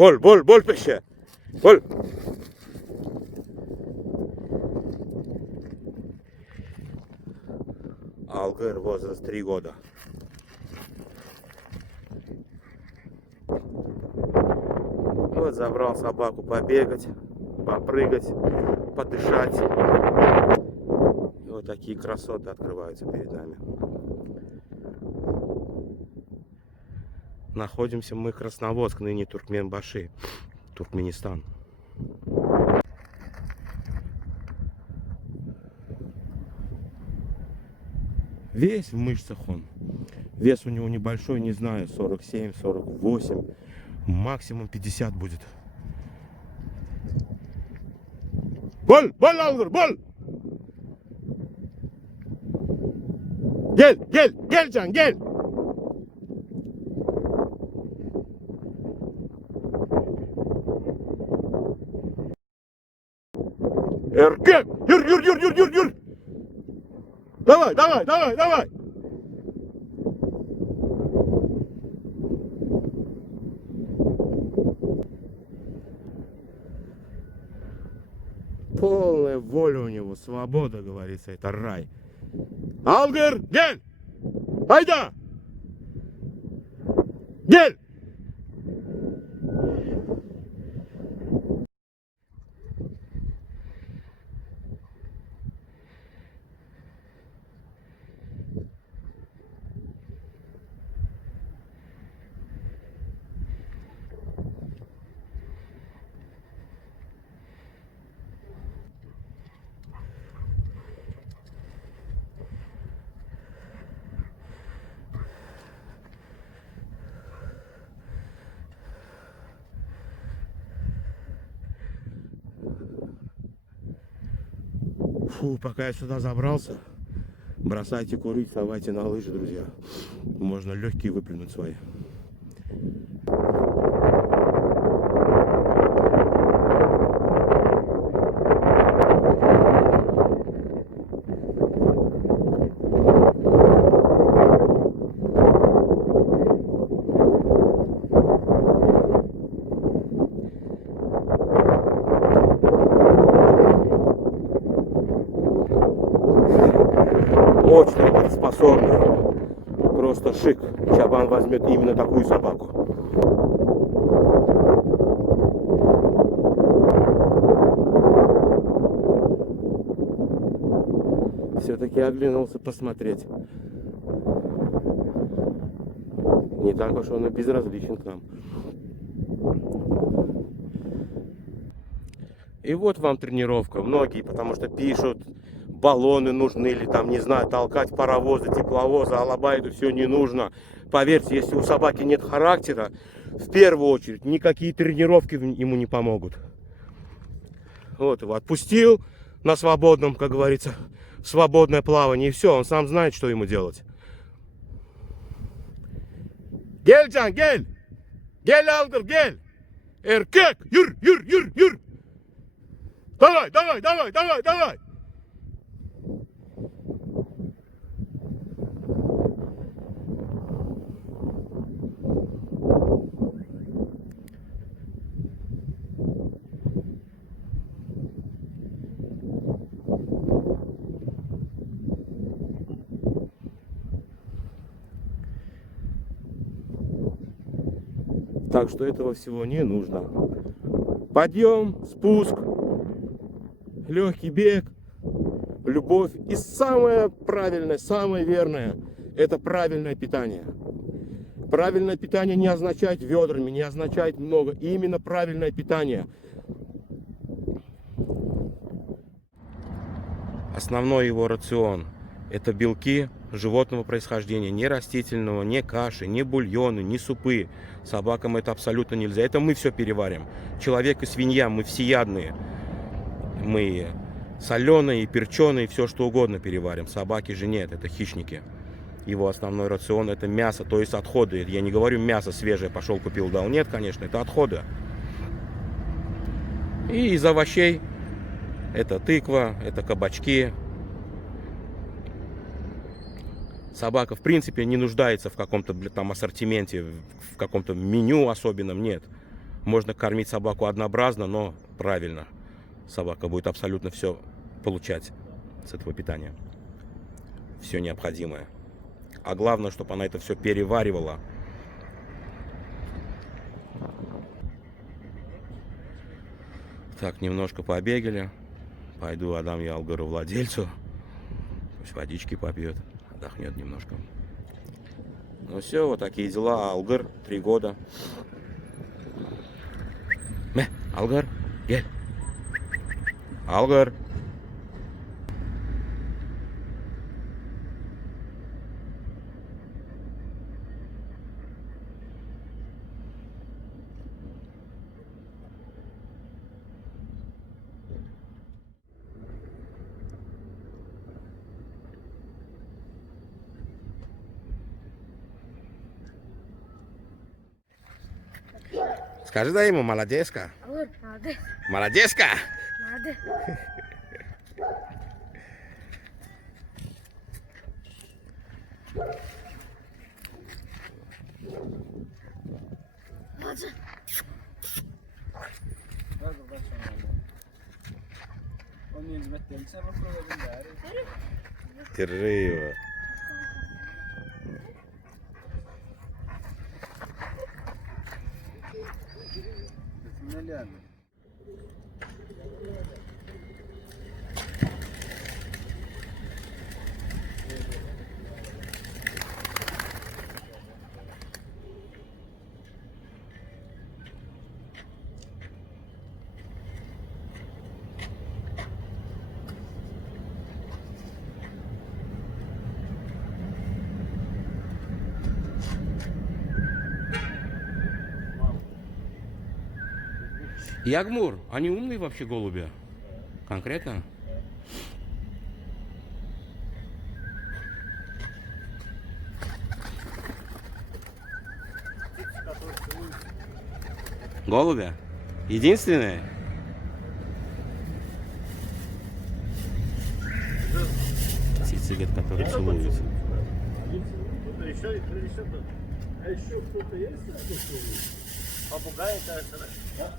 Бол peşe. Бол. Алгыр, возраст 3 года. Вот забрал собаку побегать, попрыгать, подышать. И вот такие красоты открываются перед нами. Находимся мы Красноводск, ныне Туркменбаши, Туркменистан. Весь в мышцах он. Вес у него небольшой, не знаю, 47, 48, максимум 50 будет. Бол Алгыр, бол! Gel Can, gel! Erkek! Yürü! Давай! Полная воля у него, свобода, говорится, это рай. Алгыр, гель! Hayda! Gel! Фу, пока я сюда забрался, бросайте курить, вставайте на лыжи, друзья. Можно легкие выплюнуть свои. Очень работоспособный. Просто шик. Чабан возьмет именно такую собаку. Все-таки оглянулся посмотреть. Не так уж он и безразличен к нам. И вот вам тренировка. Многие, потому что пишут, баллоны нужны или там, не знаю, толкать паровозы, тепловозы, алабайду, все не нужно. Поверьте, если у собаки нет характера, в первую очередь никакие тренировки ему не помогут. Вот его отпустил на свободном, как говорится, свободное плавание, и все, он сам знает, что ему делать. Gel Can, gel! Gel Algır, gel! Erkek! Yürü! Давай! Так что этого всего не нужно. Подъем, спуск, легкий бег, любовь. И самое правильное, самое верное – это правильное питание. Правильное питание не означает ведрами, не означает много. Именно правильное питание. Основной его рацион – это белки животного происхождения, не растительного, не каши, не бульоны, не супы. Собакам это абсолютно нельзя. Это мы все переварим. Человек и свинья, мы всеядные. Мы соленые, перченые, все что угодно переварим. Собаки же нет, это хищники. Его основной рацион это мясо, то есть отходы. Я не говорю мясо свежее, пошел купил, дал. Нет, конечно, это отходы. И из овощей это тыква, это кабачки. Собака, в принципе, не нуждается в каком-то там ассортименте, в каком-то меню особенном, нет. Можно кормить собаку однообразно, но правильно. Собака будет абсолютно все получать с этого питания. Все необходимое. А главное, чтобы она это все переваривала. Так, немножко побегали. Пойду отдам я Алгару владельцу. Пусть водички попьет, отдохнет немножко. Ну все, вот такие дела. Алгар, 3 года. Алгар, гель. Алгар. Скажи да ему, молодецка. Молодец. Молодецка. Молодец. Молодец. Держи его. Ягмур, они умные вообще голуби? Конкретно? Голуби? Единственные? Птицы, которые целуются. А еще кто-то есть? Попугай, кажется, да?